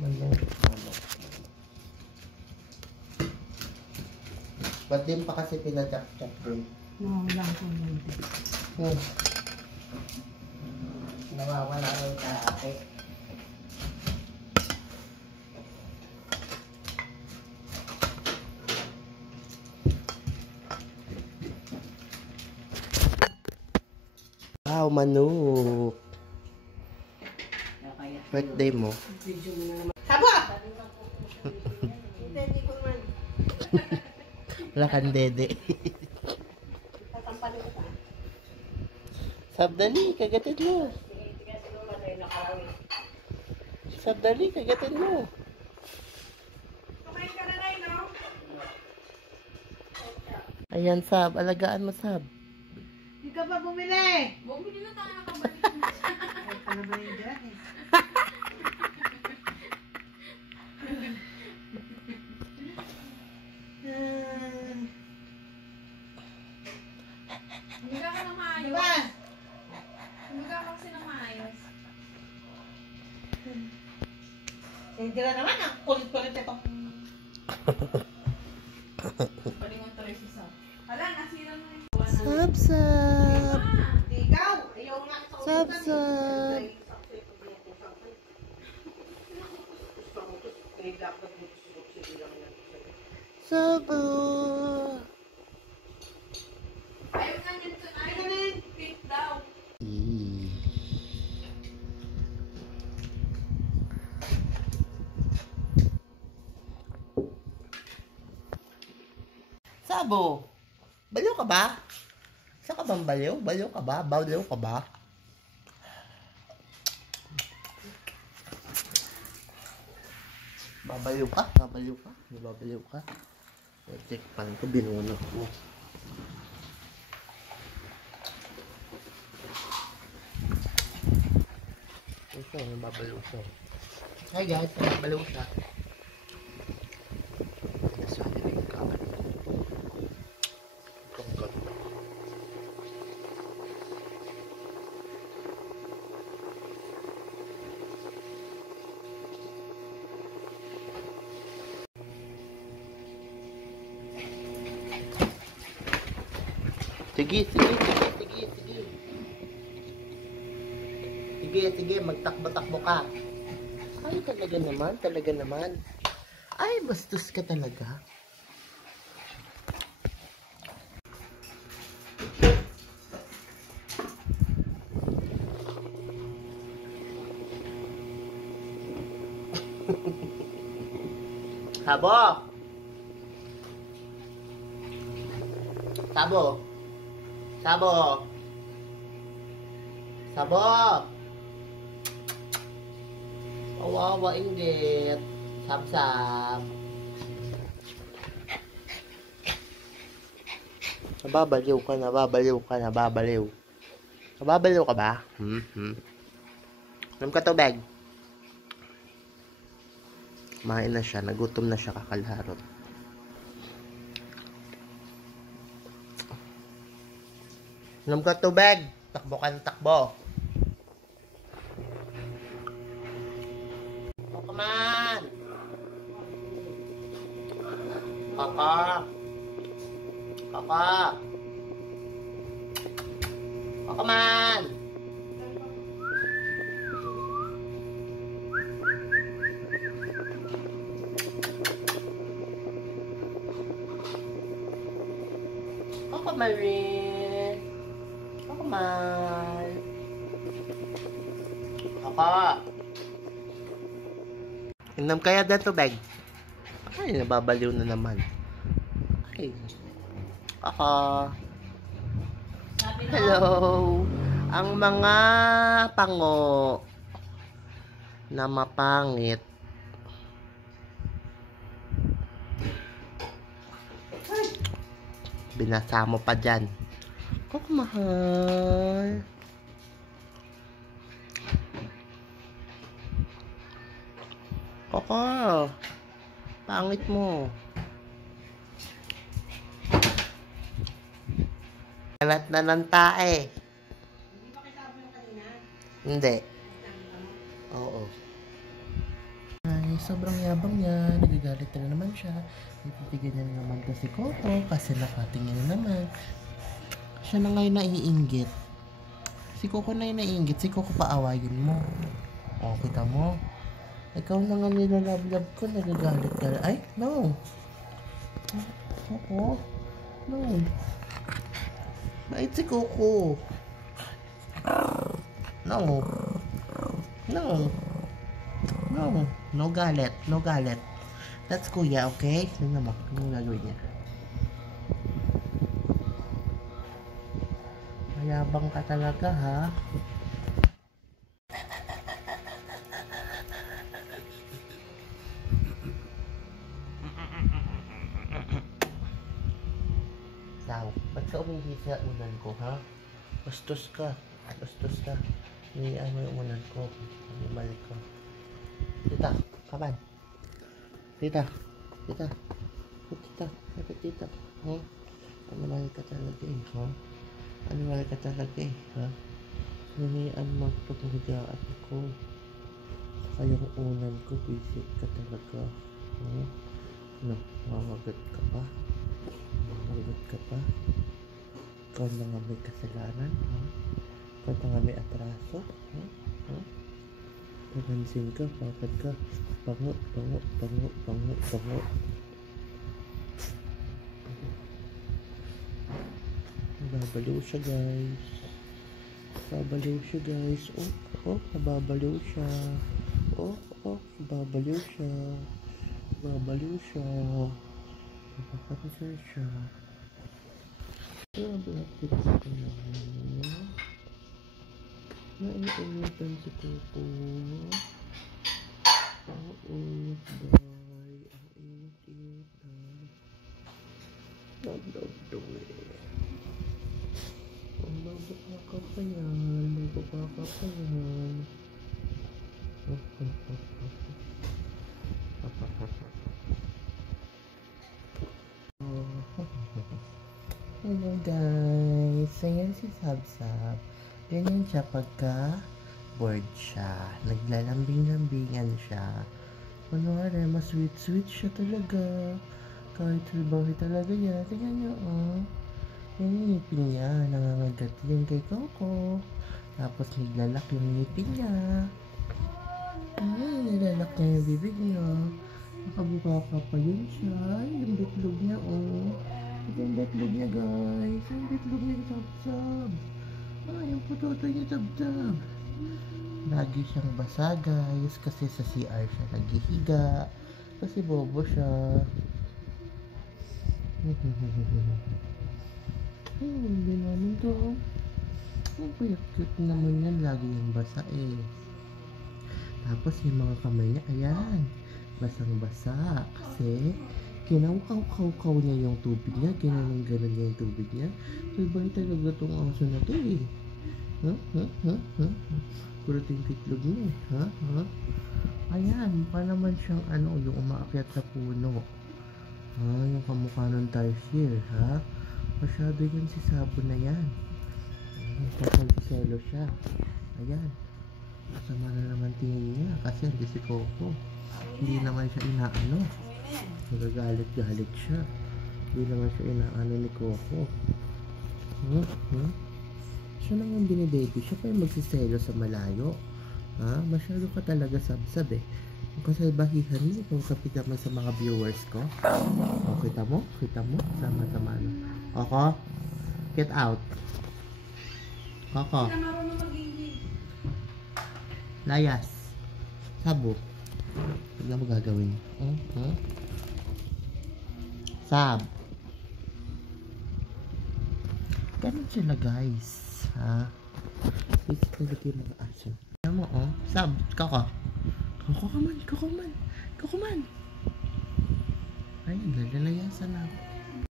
Manok. Ba't din pa kasi pinachap-chap bro? Nawawala ko lang. Nawawala rin ka ate. Wow, manok. Birthday mo. Haba! Hindi ko naman. Wala kang dede. Tatampalin ko pa. Sabdali, kagatin mo. Sabdali, kagatin mo. Kumain ka na na, no? Ayan, Sab. Alagaan mo, Sab. Hindi ka ba bumili? Bumili na tayo nakabalik. Ay, ka na ba yun dyan eh? Humiga ka na maayos. Diba? Humiga ka kasi na maayos. Hindi na naman, ang kulit-kulit ito. Palingon to rin si Sam. Hala, nasira na yung Sab, Sab. Ikaw, ayaw nga sa Sab, Sab. Sabu. ayaw nga niyan to. Ayaw na yun. Pink daw. Sabo. Baliw ka ba? Saan ka bang baliw? Baliw ka ba? Baliw ka ba? Babaliw ka? Babaliw ka? Babaliw ka? Check pa rin ito. Binuno ko. Ito, babaliw siya. Hi guys, babaliw siya. Sige, sige, sige, sige, sige. Sige, sige, magtakbo-takbo ka. Ay, talaga naman, talaga naman. Ay, bastos ka talaga. Sabo! Sabo! Sabo! Sabo! Kawawa inggit. Sab-sab. Nababaliw ka, nababaliw ka, nababaliw. Nababaliw ka ba? Alam ka tubig. Kumain na siya, nagutom na siya kakalharot. Alam ka tubig. Takbo ka ng takbo. Oh, come on. Kaka. Kaka. Oh, come on. Oh, come on, Rin. Oh, come on. Kaka. Inom kaya dyan tubig? Ay, nababaliw na naman. Ay. Kaka. Hello. Ang mga pango na mapangit. Binasa mo pa dyan. Koko, mahal. Koko, pangit mo. Kalat na ng tae. Hindi ba kasama yung kanina? Hindi. Oo. Ay, sobrang yabang niya. Nagagalit na naman siya. Nagtitigan niya na naman to si Coco kasi nakatingin na naman. Siya na ngayon naiinggit. Si Coco na yung naiinggit. Si Coco paawayin mo. O, kita mo. Ikaw na nga nilalablab ko. Nagagalit ka. Ay, no. Coco. No. Bait si Coco. No. No. No. No galit. No galit. That's kuya, okay? Tingnan mo. Anong gagawin niya? Mayabang ka talaga, ha? Sao? Ba't ka umihi sa unan ko, ha? Bastos ka. Bastos ka. Hinihian mo yung unan ko. Animal ko. Tita, kaman. Tita. Tita. Tita. Tita. Tita. Ha? Animal ka talaga eh, ha? Animal ka talaga eh, ha? Hinihian mo ito kung higaan ko. Saka yung unan ko, visit ka talaga. Ha? Ano? Mamagat ka pa? Mamagat ka pa? Ikaw na nga may kasalanan, ha? Ikaw na nga may atraso, ha? Ha? Papansin ka, bakit ka? Pango, pango, pango, pango, pango. Nababaliw siya, guys. Nababaliw siya, guys. Oh, oh, nababaliw siya. Oh, oh, nababaliw siya. Nababaliw siya. Napapansin siya. Bakit ito naman? Naiinitan si Coco. Oo, bye. Ang init-initan. Love eh. Magbaba pa yan. Magbaba pa yan. Hello guys. Ayan si Sabsab. Ganyan siya pagka bored siya. Naglalambing-lambingan siya. Kunwari, mas sweet-sweet siya talaga. Kahit salbahe talaga yan. Tingnan niyo, oh. Yung ngipin niya, nangangagat yun kay Coco. Tapos naglalak yung ngipin niya. Nilalak niya yung bibig niya. Nakabuka ka pa yun siya. Yung bitlog niya, oh. Ito yung bitlog niya, guys. Yung bitlog niya, Sabsab. Yung putoto niya, Tabtab. Lagi siyang basa, guys. Kasi sa CR siya naghihiga. Kasi bobo siya. Hindi namin to. Ang cute naman yan. Lagi yung basa eh. Tapos yung mga kamay niya, ayan. Basang-basa. Kasi kinaukaw-kaw niya yung tubig niya. Ginanong-ganon niya yung tubig niya. Sabay talaga tong aso na to eh. Puro yung titlog niya eh. Ayan. Mukha naman siyang yung umaakyat sa puno. Yung kamukha ng tarsier, ha? Masyado yan si Sabo na yan. Kapag-selo siya. Ayan. Masama na naman tingin niya kasi hindi si Coco. Hindi naman siya inaano. Nagagalit-galit siya. Hindi naman siya inaano ni Coco. Siya nang ang binibaby. Siya pa yung magsiselo sa malayo. Masyado ka talaga Sabsab eh. Ang kasalbahihan mo kung kapit naman sa mga viewers ko. Kita mo? Kita mo? Sama-sama na. Coco? Get out. Coco? Layas. Sabo. Tignan mo gagawin. Sab. Ganun sila guys. Basically yung mga aso. Tignan mo Sab. Coco. Coco man. Coco man. Coco man. Ay, nalalayasan ako.